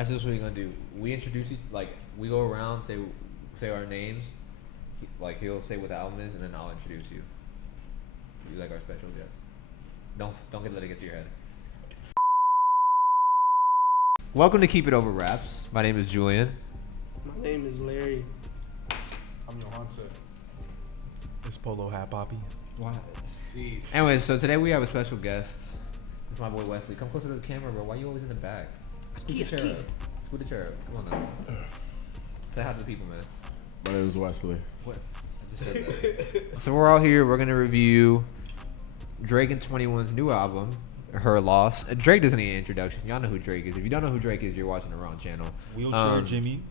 Alright, so this is what we're gonna do. We introduce you, like we go around, say our names. He'll say what the album is, and then I'll introduce you. You like our special guest. Don't let it get to your head. Welcome to Keep It Over Raps. My name is Julian. My name is Larry. I'm Yohance. It's Polo Hat Poppy. Wow. Jeez. Anyway, so today we have a special guest. It's my boy Wesley. Come closer to the camera, bro. Why you always in the back? Scoot the chair up. Scoot the chair up. Come on now. Say hi to the people, man. My name is Wesley. What? I just said that. So we're all here. We're gonna review Drake and 21's new album, Her Loss. Drake doesn't need an introduction. Y'all know who Drake is. If you don't know who Drake is, you're watching the wrong channel. Wheelchair Jimmy.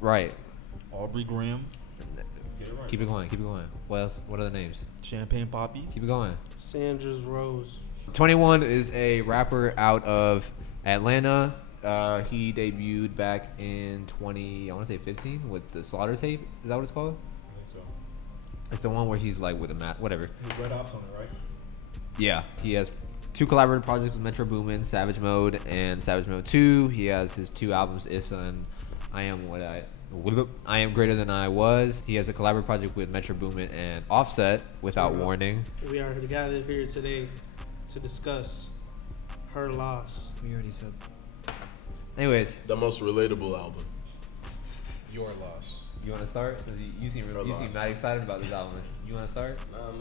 Right. Aubrey Graham. Get it right. Keep it going. Keep it going. What else? What are the names? Champagne Poppy. Keep it going. Sandra's Rose. 21 is a rapper out of Atlanta. He debuted back in 15 with the Slaughter tape. Is that what it's called? I think so. It's the one where he's like with a mat, whatever. He's Red Ops on it, right? Yeah, he has 2 collaborative projects with Metro Boomin, Savage Mode and Savage Mode 2. He has his 2 albums, Issa and I Am Greater Than I Was. He has a collaborative project with Metro Boomin and Offset, Without Warning. We are gathered here today to discuss Her Loss. We already said. Anyways, The most relatable album. Your Loss. you want to start? Since you seem not excited about this album. You want to start? No.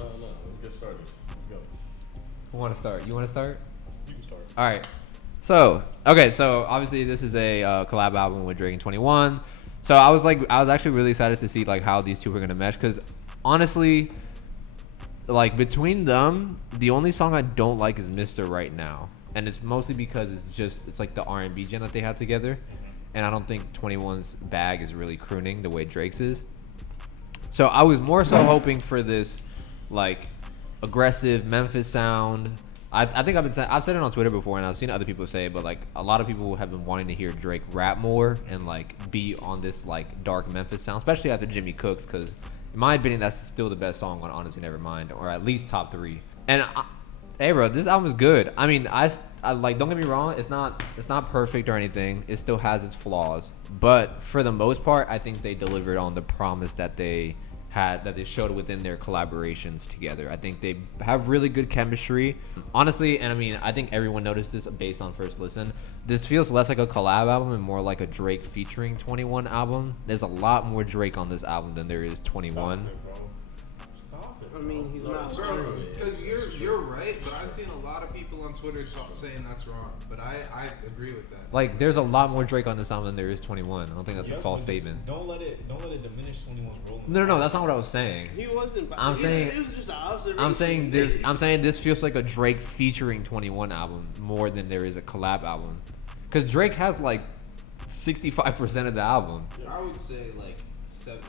Let's get started. Let's go. Who want to start? You want to start? You can start. All right. So obviously this is a collab album with Drake and 21. So I was actually really excited to see like how these two were gonna mesh, because honestly, like between them, the only song I don't like is Mr. Right Now, and it's mostly because it's like the R&B gen that they have together, and I don't think 21's bag is really crooning the way Drake's is. So I was more so hoping for this like aggressive Memphis sound. I think I've said it on Twitter before, and I've seen other people say it, but like a lot of people have been wanting to hear Drake rap more and like be on this like dark Memphis sound, especially after Jimmy Cooks, because in my opinion that's still the best song on Honestly Nevermind, or at least top 3. And hey bro, this album is good. I mean, I like, don't get me wrong, it's not perfect or anything. It still has its flaws, but for the most part, I think they delivered on the promise that they showed within their collaborations together. I think they have really good chemistry, honestly, and I mean, I think everyone noticed this based on first listen. This feels less like a collab album and more like a Drake featuring 21 album. There's a lot more Drake on this album than there is 21. Stop it, I mean, he's not. Because you're right, but I've seen a lot of people on Twitter saying that's wrong. But I agree with that. Like, there's a lot more Drake on this album than there is 21. I don't think that's a false statement. Don't let it diminish 21's role. No, that's not what I was saying. He wasn't. I'm saying it was just an observation. I'm saying this feels like a Drake featuring 21 album more than there is a collab album, because Drake has like 65% of the album. I would say like 70%.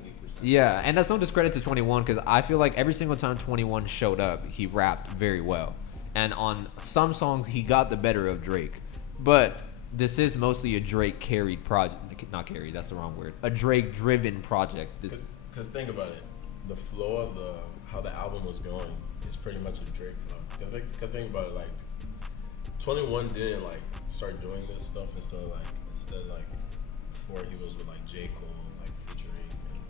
Yeah, and that's no discredit to 21, because I feel like every single time 21 showed up, he rapped very well. And on some songs, he got the better of Drake. But this is mostly a Drake carried project. Not carried, that's the wrong word. A Drake driven project. Because think about it. The flow of how the album was going is pretty much a Drake flow. Because think about it, like 21 didn't like start doing this stuff instead before he was with like J. Cole, like featuring and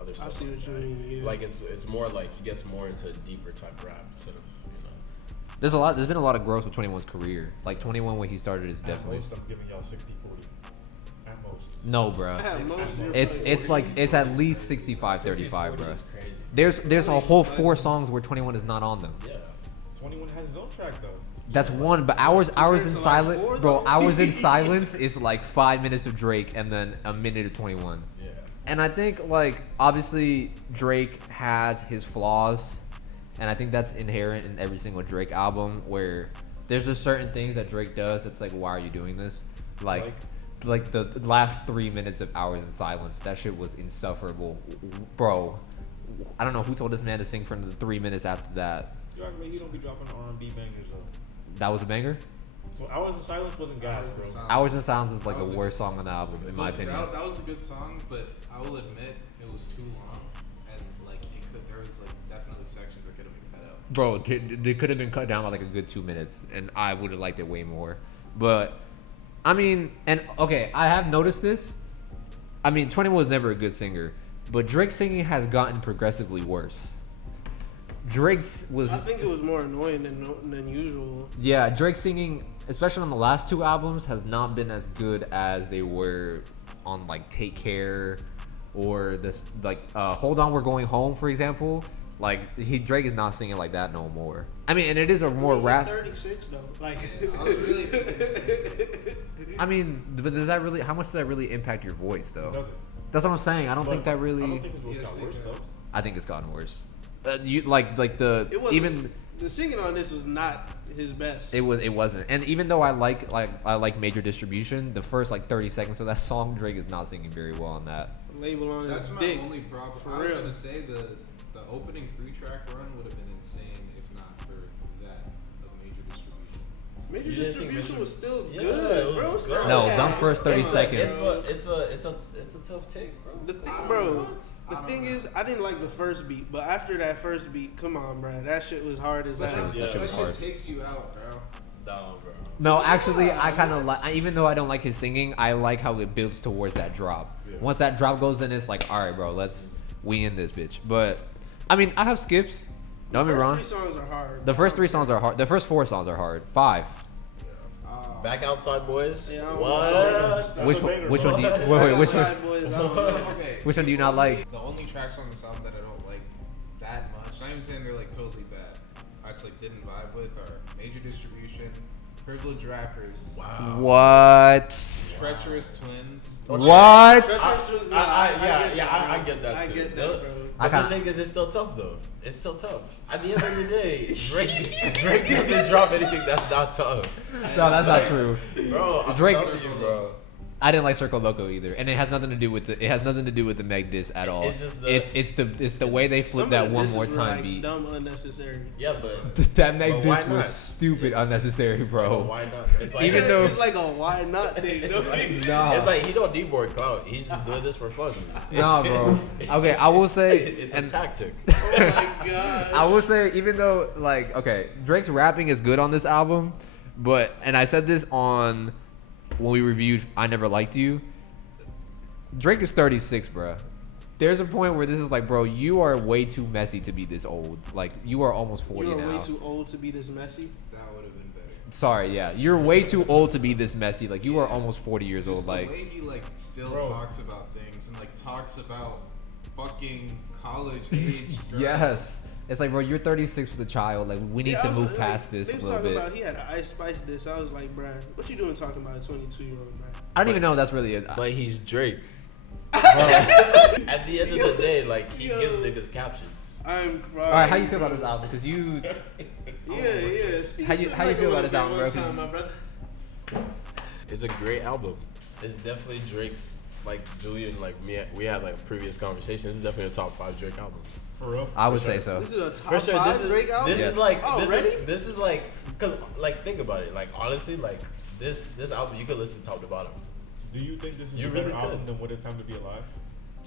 other stuff. I see like what you that. mean. Yeah. Like it's more like he gets more into a deeper type rap instead of, you know. There's been a lot of growth with 21's career. Like 21 when he started is definitely. At most, I'm giving y'all 60-40. At most. No, bro. It's at least 65-35, bro. Is crazy. There's a whole 4 songs where 21 is not on them. Yeah. 21 has his own track though. That's one, but hours in silence, bro. Hours in silence is like 5 minutes of Drake and then a minute of 21. Yeah. And I think like obviously Drake has his flaws, and I think that's inherent in every single Drake album, where there's just certain things that Drake does that's like, why are you doing this? Like the last 3 minutes of Hours in Silence, that shit was insufferable, bro. I don't know who told this man to sing for the 3 minutes after that. You act like he don't be dropping R&B bangers though. That was a banger. So Hours in Silence wasn't gas, bro. Hours in Silence is like the worst song on the album, in my opinion. That was a good song, but I will admit it was too long, and like there was like definitely sections that could have been cut out. Bro, they could have been cut down by like a good 2 minutes, and I would have liked it way more. But I mean, and okay, I have noticed this. I mean, 21 was never a good singer, but Drake's singing has gotten progressively worse. Drake's was. I think it was more annoying than usual. Yeah, Drake's singing, especially on the last two albums, has not been as good as they were on like Take Care or this like Hold On We're Going Home, for example. Like Drake is not singing like that no more. I mean, and it is a more rap. 36 though. Like I was really thinking I mean, but does that really? How much does that really impact your voice though? It doesn't. That's what I'm saying. I don't But think that I really. don't think his voice got worse though. I think it's gotten worse. You like the it wasn't, even the singing on this was not his best. it wasn't. And even though I like Major Distribution, the first like 30 seconds of that song, Drake is not singing very well on that. Label on that's his my dick. only problem. For I was real. gonna say the opening 3-track run would have been insane if not for that of Major Distribution. Major You didn't think Distribution Major- was still Yeah, good, it was bro. good. Stop No, that. them first 30 It's seconds. it's a tough take, bro. The thing, I don't bro. know. The I don't thing know. is, I didn't like the first beat, but after that first beat, come on, bro, that shit was hard as That shit hell. was- that shit was hard. takes you out, bro. No, bro. No, actually, I kind of like. Even though I don't like his singing, I like how it builds towards that drop. Yeah. Once that drop goes in, it's like, all right, bro, we in this bitch. But I mean, I have skips. Don't get me wrong. 3 songs are hard. The first 3 songs are hard. The first 4 songs are hard. 5. Back Outside Boys. Yeah, I don't What? That's Which a one? banger, Which bro. one do you? Wait. Which one? Outside Boys, I don't know. Okay. Which one do you not like? The only tracks on this album that I don't like that much, not even saying they're like totally bad, I just like didn't vibe with are Major Distribution, Privileged Rappers, Wow. What? Treacherous Twins. What? I get that I too. get that, bro. I But kinda- the thing is, it's still tough though. It's still tough. At the end of the day, Drake doesn't drop anything that's not tough, No, that's not true. bro. I'm Drake- telling you, bro. I didn't like Circle Loco either, and it has nothing to do with the Meg diss at all. It's just the- it's the way they flip Some that of the one disses more were, time like, beat. Dumb, unnecessary. Yeah, but That Meg But why diss was not? stupid, unnecessary, bro. why not? It's like, Even though- It's like a why not thing. it's like, Nah. it's like he don't need more clout. He's just doing this for fun. Nah, bro. Okay, I will say, It's a and tactic. Oh my god. I will say, even though like, okay, Drake's rapping is good on this album, and I said this on when we reviewed "I Never Liked You." Drake is 36, bro. There's a point where this is like, bro, you are way too messy to be this old. Like, you are almost 40 You are now. way too old to be this messy. That would have been better. Sorry, yeah, you're way too old to be this messy. Like, you are almost 40 years Just old. the Like, way he like still Bro. talks about things and like talks about fucking college age. girls. yes, it's like, bro, you're 36 with a child. Like, we need Yeah, to I was, move like, past this they a was little talking bit. About, he had an Ice Spice this. I was like, bruh, what you doing talking about a 22-year-old, bruh? I don't even know if that's really it. But he's Drake. At the end of the day, like he Yo. gives niggas captions. I'm crying. All right, how you feel about this album? Because you, Yeah. Speak How you- to the how you feel about microphone this album, one bro? time, my brother. It's a great album. It's definitely Drake's. Like Julian, like me, we had like a previous conversation. This is definitely a top 5 Drake album. For real? I would For say sure. so. This is a top For sure, 5 this is Drake album? this Yes. is like Oh, this ready? is like because like think about it. Like honestly, like this album you could listen top to bottom. Do you think this is You a better really album could. than What a Time to Be Alive?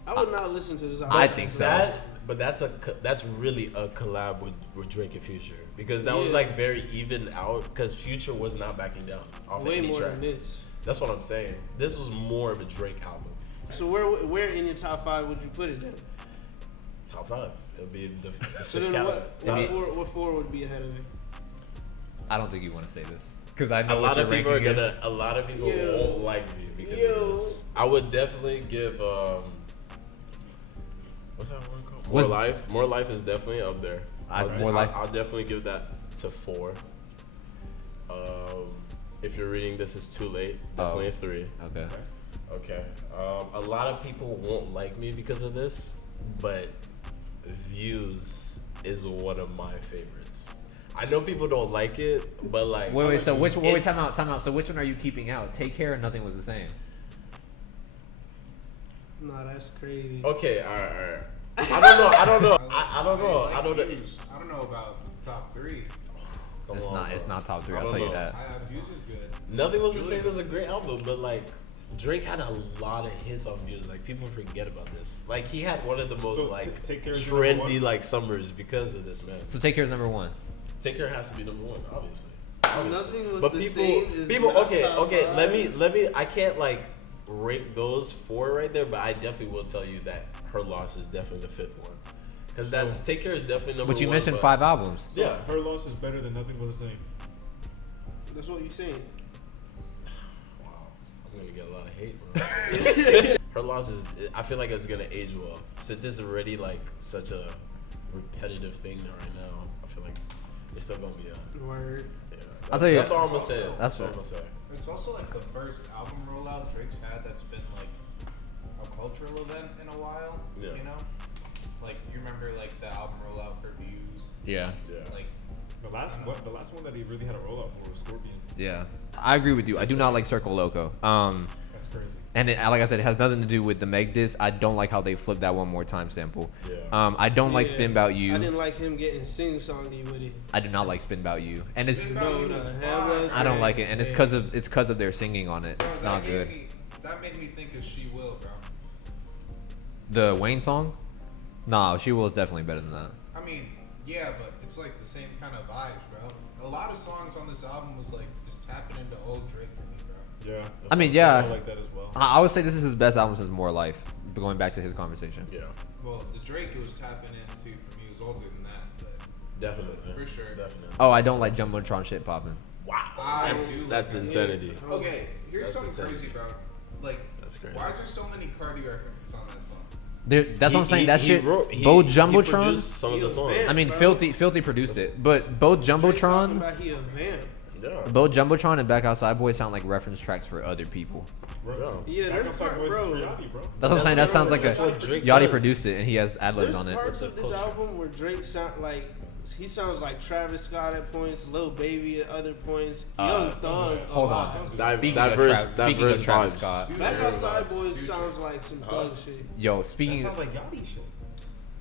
I would not listen to this album. I think so. That's really a collab with Drake and Future because that was Yeah. like very even out because Future was not backing down off Way of any more track. than this. That's what I'm saying. This was more of a Drake album. So where in your top 5 would you put it then? Top 5. It'll be the So fifth then album. what four would be ahead of it? I don't think you want to say this because I A know lot what your of people are ranking gonna. is. A lot of people Yo. won't like me because Yo. of this. I would definitely give. What's that one called? More Was- Life. More Life is definitely up there. More Life. I'll definitely give that to 4. If you're reading this, it's too late. Definitely a 3. Okay. Okay. A lot of people won't like me because of this, but Views is one of my favorites. I know people don't like it, but like. Wait. So which? Wait, it's- time out. So which one are you keeping out? Take Care and Nothing Was the Same. Nah, that's crazy. Okay, all right. I don't know. I don't know. Like I don't know. Views. I don't know about top 3. Come It's on, not. bro. It's not top 3. I I'll don't tell you know. that. Views is good. Nothing Was the Same Julian. is a great album, but like Drake had a lot of hits on Views. Like people forget about this. Like he had one of the most So, like Take Care is your number trendy one? like summers because of this man. So Take Care is number 1. Take Care has to be number 1, obviously. Nothing was But the people, same. Is people. not Okay, top okay. five. Let me. I can't like rank those 4 right there, but I definitely will tell you that Her Loss is definitely the 5th one. Because that's Take Care is definitely number 1. But you mentioned 5 albums. So Yeah. Her Loss is better than Nothing Was the Same. That's what you saying. Wow, I'm gonna get a lot of hate, bro. Her Loss is. I feel like it's gonna age well since it's already like such a repetitive thing right now. I feel like it's still gonna be a. Word. Yeah, I'll tell you- That's all I'm gonna say. That's all fair. I'm gonna say. It's also like the first album rollout Drake's had that's been like a cultural event in a while. Yeah. You know, like you remember like the album rollout for Views. Yeah. Yeah. Like The last one that he really had a rollout for was Scorpion. Yeah. I agree with you. I do not like Circle Loco. That's crazy. And it, like I said, it has nothing to do with the Meg diss. I don't like how they flipped that one more time sample. Yeah. I don't like Yeah. Spin About I You. didn't like him getting sing-songy with it. I do not like Spin About You. And it's Spin No, About You the was hell fire. was I don't great. like it, and it's because of their singing on it. Bro, It's that not made good. That made me think of She Will, bro. The Wayne song? Nah, She Will is definitely better than that. I mean, yeah, but it's like the same kind of vibes, bro. A lot of songs on this album was like just tapping into old Drake for me, bro. Yeah. I mean, I yeah. like that as well. I would say this is his best album since More Life. Going back to his conversation. Yeah. Well, the Drake it was tapping into for me was older than that, but Definitely. For sure. Definitely. Oh, I don't like Jumbotron shit popping. Wow. I That's do that's like that. insanity. Okay, here's That's something insanity. crazy, bro. Like, That's crazy. why is there so many Cardi references on that song? That's what I'm saying. That shit. Both He Jumbotron. produced some of the He songs. was I mean, Bro. Filthy produced it, but both Talking Jumbotron, about he a vamp. Yeah. both Jumbotron and Back Outside Boys sound like reference tracks for other people. Bro. Yeah, Back there's Outside part- Boys bro. is for Yachty, bro. That's what I'm saying. That sounds like That's a what Drake Yachty does. produced it and he has ad libs There's on it. parts the of this culture. album where Drake sound like he sounds like Travis Scott at points, Lil Baby at other points, Young Thug. a Hold lot. on. That- Speaking that of verse- Travis- that speaking verse of Travis vibes. Scott. Back Future. Outside Boys Future. sounds like some thug shit. Yo, That speaking sounds like Yachty shit.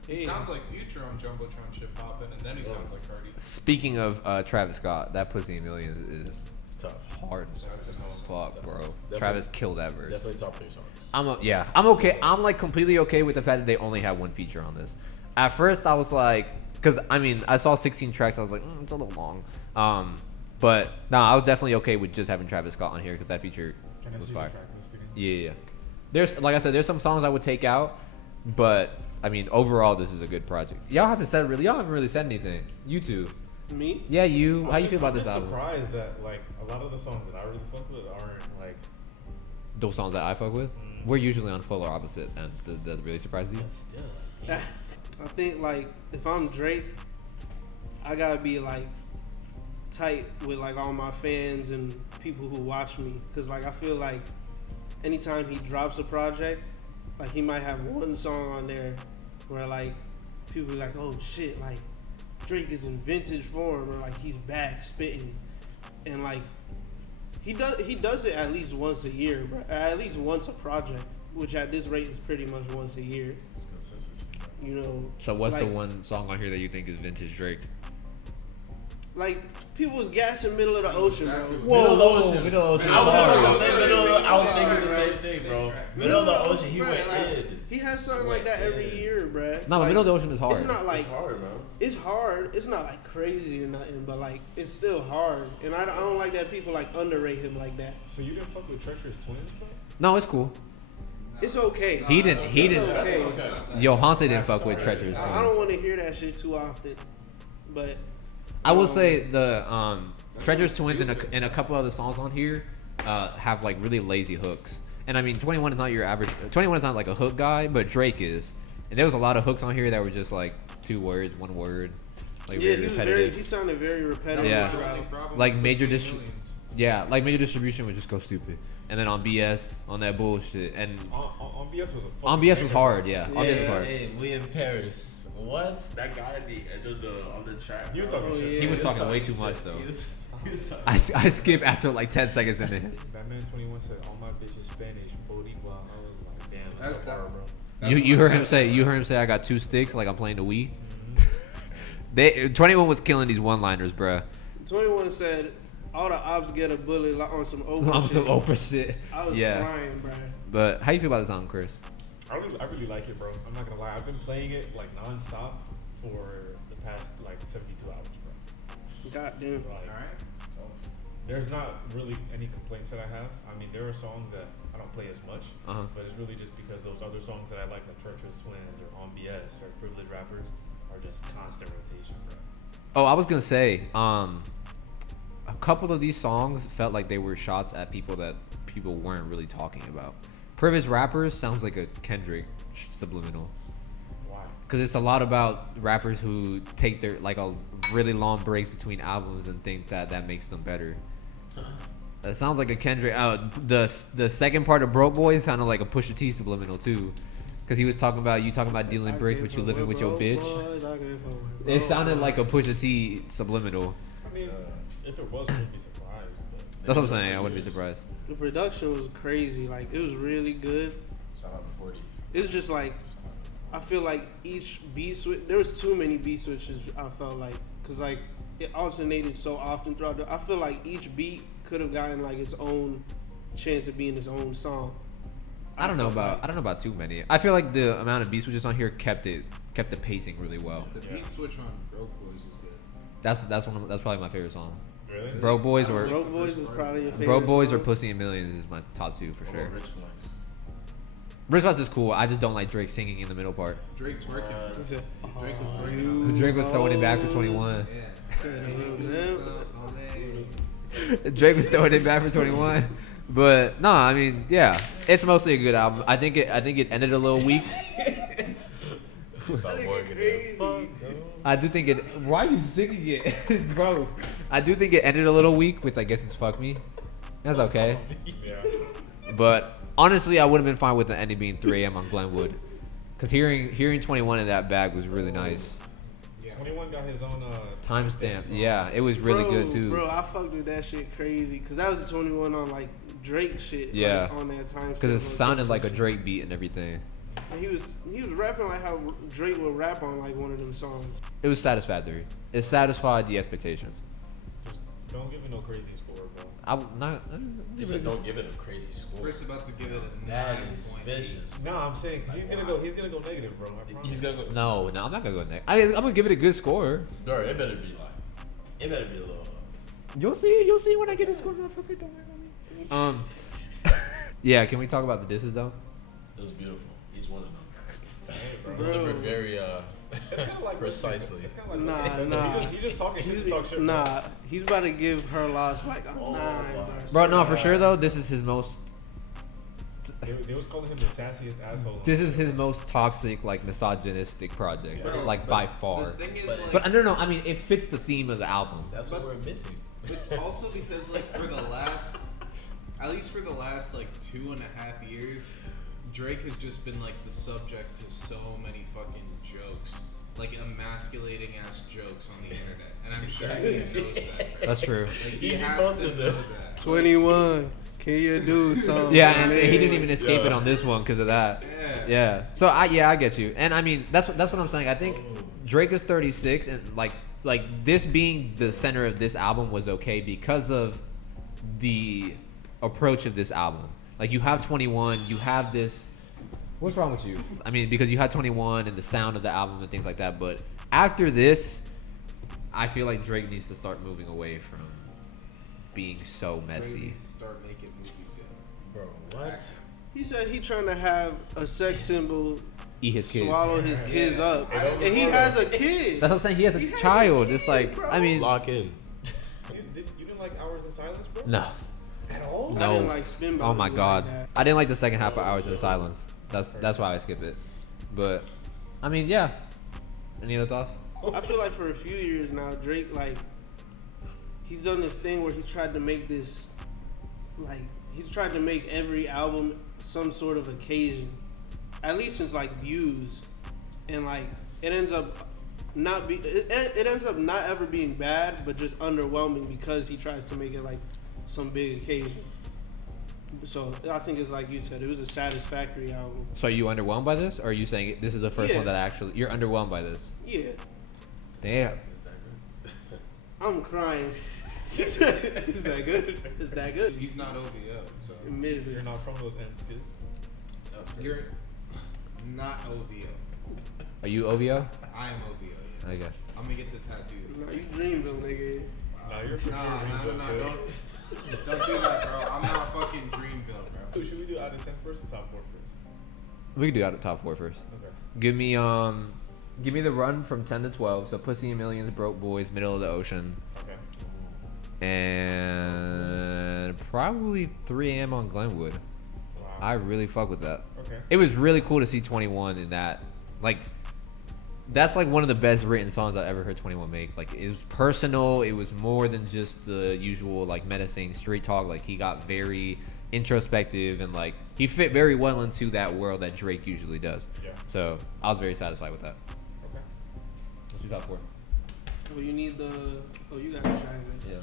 He Yeah. sounds like Future on Jumbotron shit popping, and then he sounds like Cardi. speaking of Travis Scott, that Pussy in Millions is It's tough. hard as fuck, bro. Definitely- Travis killed that verse. Definitely top 3 songs. I'm okay. I'm like completely okay with the fact that they only have one feature on this. At first, I was like, because I mean, I saw 16 tracks. I was like, it's a little long. But no, I was definitely okay with just having Travis Scott on here because that feature Can I was see the fire. track list again? Yeah. There's like I said, there's some songs I would take out, but I mean, overall, this is a good project. Y'all haven't really said anything. You two. Me? Yeah, you. How you feel about I'm this just album? surprised that like a lot of the songs that I really fuck with aren't like. Those songs that I fuck with. We're usually on polar opposite ends. Does that really surprise you? Still. Like, I think like if I'm Drake, I gotta be like tight with like all my fans and people who watch me, cause like I feel like anytime he drops a project, like he might have one song on there where like people be like, oh shit, like Drake is in vintage form, or like he's back spitting, and like he does it at least once a year, bro, or at least once a project, which at this rate is pretty much once a year. It's consistency. You know. So what's like, the one song on here that you think is vintage Drake? Like people was gassing middle of the ocean, bro. Exactly. Middle of the ocean. Middle of the Ocean. I was Hard. about to say middle of the, I was Same thinking the track, same bro. thing, Same bro. track. Middle of the ocean, he bro, went like, in. He has something like that every year, bro. No, but Middle of the Ocean is hard. It's not like It's hard, man. it's hard. It's not like crazy or nothing, but like it's still hard. And I don't like that people like underrate him like that. so you didn't fuck with Treacherous Twins, bro? No, it's cool. It's okay. He didn't. He It's didn't. okay. Yohance didn't fuck with Treacherous I don't Twins. want to hear that shit too often, but I will say the Treacherous Twins and a couple other songs on here have like really lazy hooks. And I mean, 21 is not your average. 21 is not like a hook guy, but Drake is. And there was a lot of hooks on here that were just like 2 words, 1 word, like yeah, very he was repetitive. he sounded very That repetitive. was Yeah. my throughout. only problem Like with major Pussy in distri- Millions. Yeah, like major distribution would just go stupid. And then on BS, on that bullshit, and On BS was a fucking on BS was banger, hard. bro. Yeah, on BS was hard. Hey, we in Paris. What? That guy at the end of the on the track. He was bro. talking Oh, shit. yeah. He was talking way too much though. He was talking I skip after like 10 seconds in it. That man 21 said, "All my bitches Spanish, Boricua." I was like, "Damn, that's That- so hard, bro." That's You what heard I him say said, you bro. heard him say I got 2 sticks like I'm playing the Wii. 21 was killing these one-liners, bruh. 21 said all the ops get a bullet like, on some Oprah On shit. some Oprah shit. I was Yeah. crying, bro. But how you feel about this song, Chris? I really like it, bro. I'm not gonna lie. I've been playing it like nonstop for the past like 72 hours, bro. Goddamn. Like, All right. there's not really any complaints that I have. I mean, there are songs that I don't play as much, Uh-huh. but it's really just because those other songs that I like Treacherous Twins or On BS or Privileged Rappers, are just constant rotation, bro. Oh, I was gonna say, a couple of these songs felt like they were shots at people that people weren't really talking about. Privileged Rappers sounds like a Kendrick subliminal. Why? Because it's a lot about rappers who take their like a really long breaks between albums and think that makes them better. That sounds like a Kendrick. The second part of Broke Boys sounded like a Pusha T subliminal too, because he was talking about dealing bricks, but you living with your bitch. It sounded like a Pusha T subliminal. I mean, if it was, I wouldn't be surprised. But That's what I'm saying. I wouldn't be surprised. The production was crazy. Like, it was really good. Shout out to 40. It was just like, I feel like each beat switch, there was too many beat switches, I felt like. Because, like, it alternated so often throughout I feel like each beat could have gotten, like, its own chance to be in its own song. I don't know about too many. I feel like the amount of beat switches on here kept the pacing really well. The beat switch on Broke Boys was good. That's probably my favorite song. really, Broke Boys or Broke Boys was probably your favorite Broke Boys or song. Pussy in Millions is my top two for sure. Rich Flex. Rich Flex is cool. I just don't like Drake singing in the middle part. Drake twerking, bro. He said, Drake was "Oh, twerking. you Drake was throwing it back for 21. Yeah. Drake was throwing it back for 21. But no, I mean, yeah, it's mostly a good album. I think it ended a little weak. I do think it. Why are you singing it, bro? I do think it ended a little weak with I guess it's fuck me. That's okay. yeah. But honestly, I would have been fine with the ending being 3 AM on Glenwood, because hearing 21 in that bag was really nice. 21 got his own Timestamp, yeah, it was really good too. Bro, I fucked with that shit crazy. Because that was the 21 on, like, Drake shit. Yeah. Like, on that time. Because it sounded like a Drake beat and everything. And he was rapping like how Drake would rap on, like, one of them songs. It was satisfactory. It satisfied the expectations. Just don't give it no crazy score, bro. I'm not. You said don't give it a crazy score. Chris about to give it a That is 9.8. vicious. No, I'm saying 'cause he's gonna go negative, bro. I promise. He's gonna go. No, I'm not gonna go next. I mean, I'm gonna give it a good score. Bro, it better be a little. You'll see when I get a score, motherfucker. Don't worry about me. Yeah. Can we talk about the disses though? It was beautiful. Each one of them. Bro. Delivered very It's kind of like precisely. It's kind of Nah, like nah. He's just talking. He's just talking shit. Bro. Nah, he's about to give her loss like a 9, bro. Bro, no, for sure though. This is his most. They was calling him the sassiest asshole. This is his most toxic, like misogynistic project, Bro, like by far. The thing is, But- like, But no, I mean, it fits the theme of the album. That's what we're missing. it's also because, like, at least for the last, like, 2.5 years, Drake has just been, like, the subject to so many fucking jokes. Like, emasculating ass jokes on the internet. And I'm sure he knows that. Right? That's true. Like, He he has posted to know them. that. 21. Can you do something? Yeah, and he didn't even escape it on this one because of that. Yeah. Yeah. So I get you. And I mean, that's what I'm saying. I think Drake is 36 and like this being the center of this album was okay because of the approach of this album. Like you have 21, you have this. What's wrong with you? I mean, because you had 21 and the sound of the album and things like that. But after this, I feel like Drake needs to start moving away from being so Drake messy. needs to start making movies, yeah. Bro, what? He said he trying to have a sex symbol Eat his kids. swallow his kids Yeah. up. I don't And he know. has a kid. That's what I'm saying. He has a He has a child. It's kid, like, bro. I mean, Lock in. You didn't like Hours in Silence, bro? no. At all? I No. didn't like Spin Oh my Bottle god. like that. I didn't like the second half of Hours in Silence. That's why I skip it. But I mean, yeah. Any other thoughts? I feel like for a few years now, Drake, like, he's done this thing where he's tried to make this, like, he's tried to make every album some sort of occasion. At least since, like, Views. And, like, it ends up it ends up not ever being bad, but just underwhelming because he tries to make it, like, some big occasion. So, I think it's like you said, it was a satisfactory album. So are you underwhelmed by this? Or are you saying this is the first Yeah. one that actually you're underwhelmed by this? Yeah. Damn. I'm crying. Is that good? Is that good? He's not OVO, so. Admittedly. You're not from those ends, kid. You're not OVO. Are you OVO? I am OVO, Okay. I'm gonna get the tattoos. No, you Dreamville, nigga. Nah, you're for Nah, sure. don't do that, bro. I'm not fucking Dreamville, bro. Who should we do out of 10 first or top 4 first? We can do out of top 4 first. Okay. Give me the run from 10 to 12. So Pussy and Millions, Broke Boys, Middle of the Ocean, Okay. and probably 3 a.m. on Glenwood. Wow. I really fuck with that. Okay. It was really cool to see 21 in that. Like, that's like one of the best written songs I've ever heard 21 make. Like, it was personal. It was more than just the usual like menacing street talk. Like, he got very introspective and like he fit very well into that world that Drake usually does. Yeah. So I was very satisfied with that. Okay. Let's do top 4. Well, you need the. Oh, you got the track. Yeah.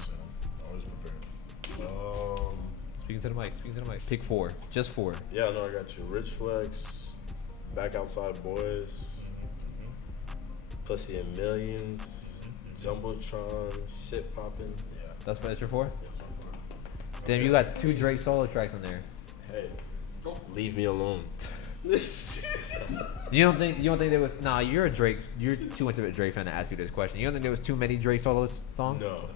Always prepared. Speaking to the mic. Speaking to the mic. Pick 4. Just 4. Yeah, no, I got you. Rich Flex, Back Outside Boys, Pussy and Millions, Jumbotron, Shit Poppin'. Yeah, That's your 4. that's my favorite. Damn, you got 2 Drake solo tracks on there. Hey, leave me alone. You don't think there was? Nah, you're too much of a Drake fan to ask you this question. You don't think there was too many Drake solo songs? No,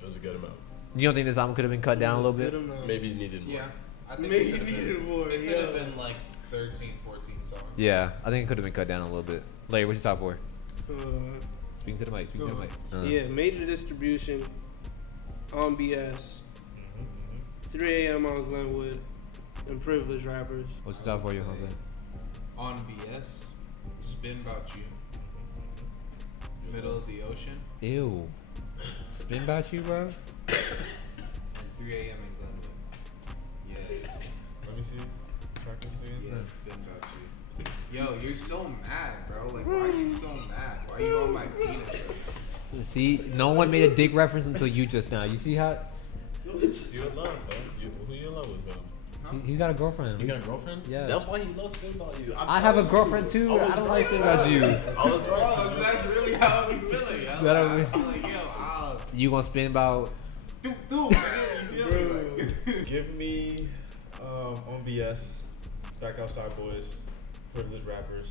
it was a good amount. You don't think this album could have been cut down a little bit? Maybe it needed more. Yeah. I think Maybe it could've you needed been- more, It could yeah. have been like 13, 14 songs. Yeah, I think it could have been cut down a little bit. Larry, what's your top 4? Speaking to the mic. Speaking to the mic. Yeah, Major Distribution on BS, 3 a.m. on Glenwood, and Privileged Rappers. What's your top 4, you Jose? On BS, Spin About You, Middle of the Ocean, Ew. Spin about you, bro. and 3 a.m. in Glenwood. Yeah. Let me see. Track this again. Yeah, Spin About You. Yo, you're so mad, bro. Like, why are you so mad? Why are you on my penis? See, no one made a dick reference until you just now. You see how You in love, man. Who you in love with, man? he's got a girlfriend. You got a girlfriend? Yeah. That's why he loves Spin About You. I have a girlfriend too. I don't like Spin about you. I was right. Bro, that's really how I be feeling, yo. That don't I'm like, yo, You gonna spin about? dude, man, you feel me? Like, Give me on BS, Back Outside Boys, Privileged Rappers.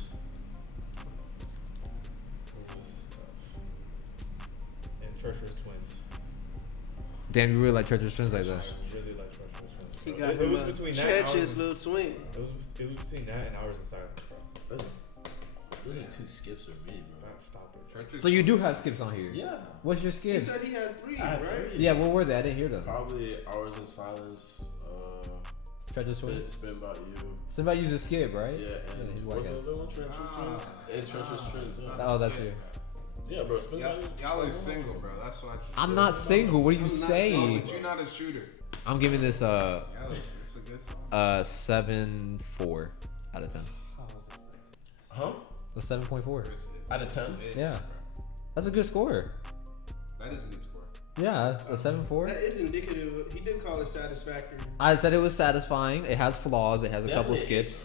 Ooh, this is tough. And Treacherous Twins. Damn, you really like Treacherous Twins like that. I really like Treacherous Twins. He bro. got It him was a between that and Chech's Hours- little twin. It was between that and Hours in Silence, bro. Those are 2 skips for me, bro. Stop it. So you do have skips on here. Yeah. What's your He skips? said he had 3, I had right? 3. Yeah, what were they? I didn't hear them. Probably Hours in Silence. Treacherous Twins. Spin About You. Somebody used a skip, right? Yeah, and he's what's white the guys. other one? Treacherous Twins. And Treacherous Twins. Yeah. Oh, that's you. Yeah, bro. Spin About You. y'all are single, bro. That's why. I'm not single. What do you Oh, say? but you're not a shooter. I'm giving this Yo, it's a good song. 7.4 out of 10. Huh? A 7.4. It's Out of 10? bitch, Yeah. bro. That's a good score. That is a good score. Yeah, a 7.4. That is indicative. He did call it satisfactory. I said it was satisfying. It has flaws. It has a couple Definitely. skips.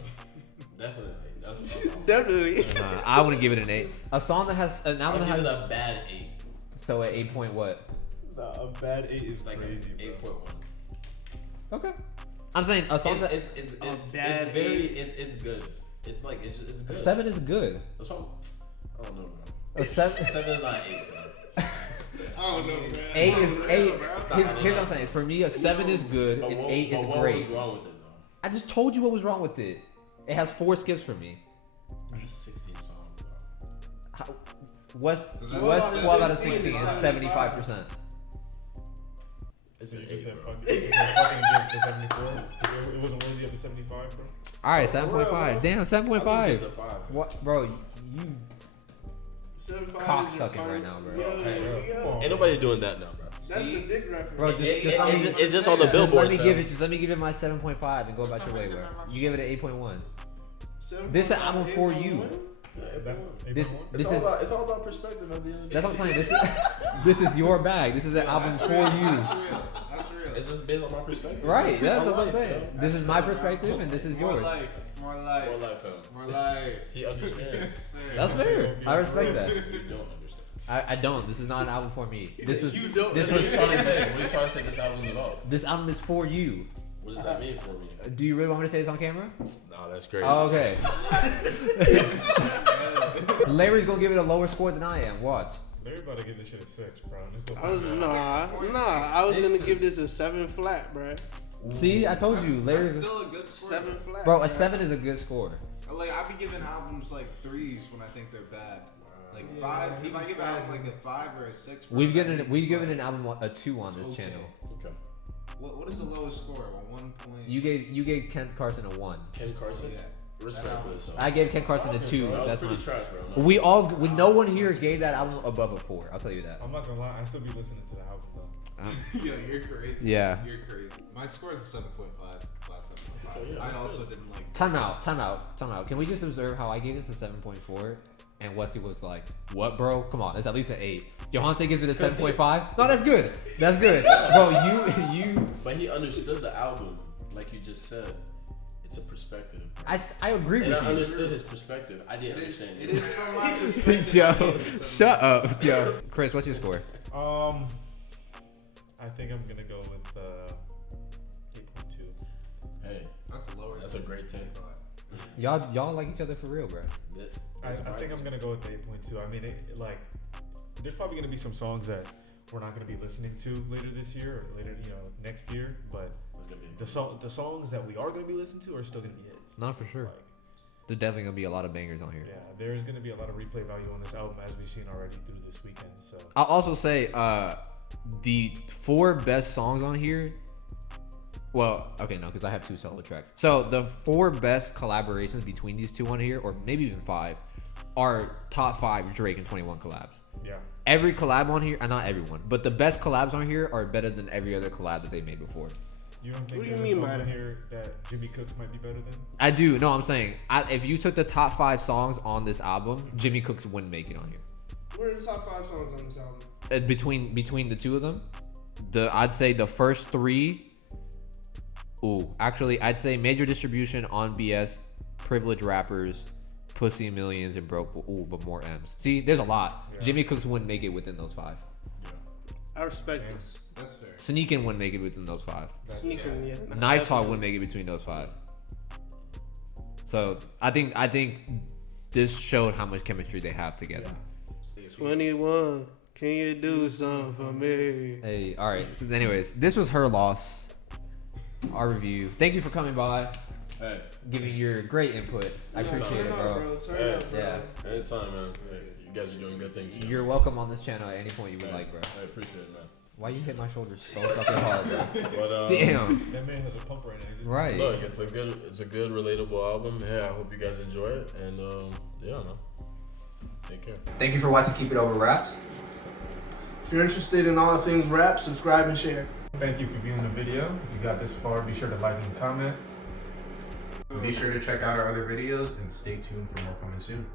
Definitely. That's what I'm Definitely. I wouldn't give it an 8. A song that has an I'll album give that it has a bad 8. so at 8 point what? Nah, a bad 8 is Like crazy, an bro. 8.1. Okay. I'm saying a song that It's bad very it's good. It's like it's good. a 7 is good. That's what I don't know, bro. A 7. 7 is not 8, bro. I don't know, man. 8 is 8. bro. Here's what I'm saying. For me, a 7 is good But and what- 8 is but what great. was wrong with it though? I just told you what was wrong with it. It has 4 skips for me. There's 16 songs, bro. How, West that's West about 12 out of 16 16 is is 75%. It's So an you just 8, said bro. fucking, you just said fucking give it to 74. It wasn't worthy of a 75, bro. All right, For real, 7.5. bro. Damn, I 7.5. think it's a 5. What, bro? You 7.5 cock is your sucking right now, bro. Yo, Hey, bro, yo. come on. Ain't nobody doing that now, bro. That's the dick reference. Bro, just let me, It's just on the just billboard. let me give it my 7.5 and go about your way, bro. You give it an 8.1. 7.5, This is an album for 8.1? you. This This this is It's all about perspective at the end of the day. that's what I'm saying. This is your bag. This is an album That's for real. you. That's real. That's real. It's just based on my perspective. Right, that's My what I'm life, saying. yo. This is my perspective and this is More yours. life. More life. More life, fam. More life. He understands. Yes, sir. That's fair. I respect that. You don't understand. I don't. This is not an album for me. This was You don't this What are was you trying to say? What are you trying to say this album is about? this album is for you. What What does that mean for me? Do you really want me to say this on camera? No, that's great. Oh, okay. Larry's gonna give it a lower score than I am. Watch. Larry about to give this shit a 6, bro. I was gonna give this a 7 flat, bro. See, I told you, That's Larry's. still a good score. 7 flat, Bro, a 7 is a good score. Like I be giving albums like 3s when I think they're bad. Like 5. If I give an album like a 5 or a 6, bro, We've that given means we've it's given like, an album a 2 on this okay. channel. Okay. What is the lowest score? A 1 point. You gave Ken Carson a 1. Ken Carson? Yeah. Respect for this song. I gave Ken Carson a 2. That was That's pretty mine. trash, bro. No one here gave that album above a 4. I'll tell you that. I'm not gonna lie, I still be listening to the album though. Yo, you're crazy. Yeah. You're crazy. My score is a 7.5. Flat 7.5. Okay, yeah, I that's also good. didn't like. Time out. Can we just observe how I gave this a 7.4 and Wesley was like, "What, bro? Come on, it's at least an 8." Yohance gives it a 7.5. No, that's good. That's good, bro. You. But he understood the album, like you just said. It's a perspective. I agree And with I you. understood his perspective. I didn't understand It it. is from my perspective. Yo, shut up, yo. Chris, what's your score? I think I'm gonna go with 8.2. Hey, That's lower. that's a great take. Y'all like each other for real, bro. I think I'm gonna go with the 8.2. I mean, there's probably gonna be some songs that we're not gonna be listening to later this year or later, next year. But the songs that we are gonna be listening to are still gonna be hits. Not for sure. Like, There's definitely gonna be a lot of bangers on here. yeah, there's gonna be a lot of replay value on this album as we've seen already through this weekend. So I'll also say the 4 best songs on here. Well, okay, no, because I have 2 solo tracks. So the 4 best collaborations between these 2 on here, or maybe even 5, are top 5 Drake and 21 collabs. yeah, Every collab on here, and not everyone, but the best collabs on here are better than every other collab that they made before. you don't think What do you there's a mean song by on that? here that Jimmy Cooks might be better than? I do. No, I'm saying if you took the top 5 songs on this album, Jimmy Cooks wouldn't make it on here. What are the top 5 songs on this album? Between the 2 of them, I'd say the first 3. Ooh, actually, I'd say Major Distribution, On BS, Privileged Rappers, Pussy Millions, and Broke. Ooh, but more M's. See, there's a lot. Yeah. Jimmy Cooks wouldn't make it within those 5. I respect Yeah. this. That's fair. Sneakin' wouldn't make it within those 5. Sneaking, yeah. Knife Talk wouldn't make it between those 5. So I think this showed how much chemistry they have together. 21. Can you do something for me? Hey, all right. Anyways, this was her loss. Our review. Thank you for coming by, Hey, giving your great input. I appreciate it, bro. Turn up, bro. Yeah. anytime, man. Hey, you guys are doing good things here. You're welcome on this channel at any point you would like, bro. I appreciate it, man. Why you hit my shoulder so fucking hard, bro? But Damn. That man has a pump right now. He just- Right. look, it's a good, relatable album. Hey, I hope you guys enjoy it, and yeah, man. Take care. Thank you for watching Keep It Over Raps. If you're interested in all things rap, subscribe and share. Thank you for viewing the video. If you got this far, be sure to like and comment. Be sure to check out our other videos and stay tuned for more coming soon.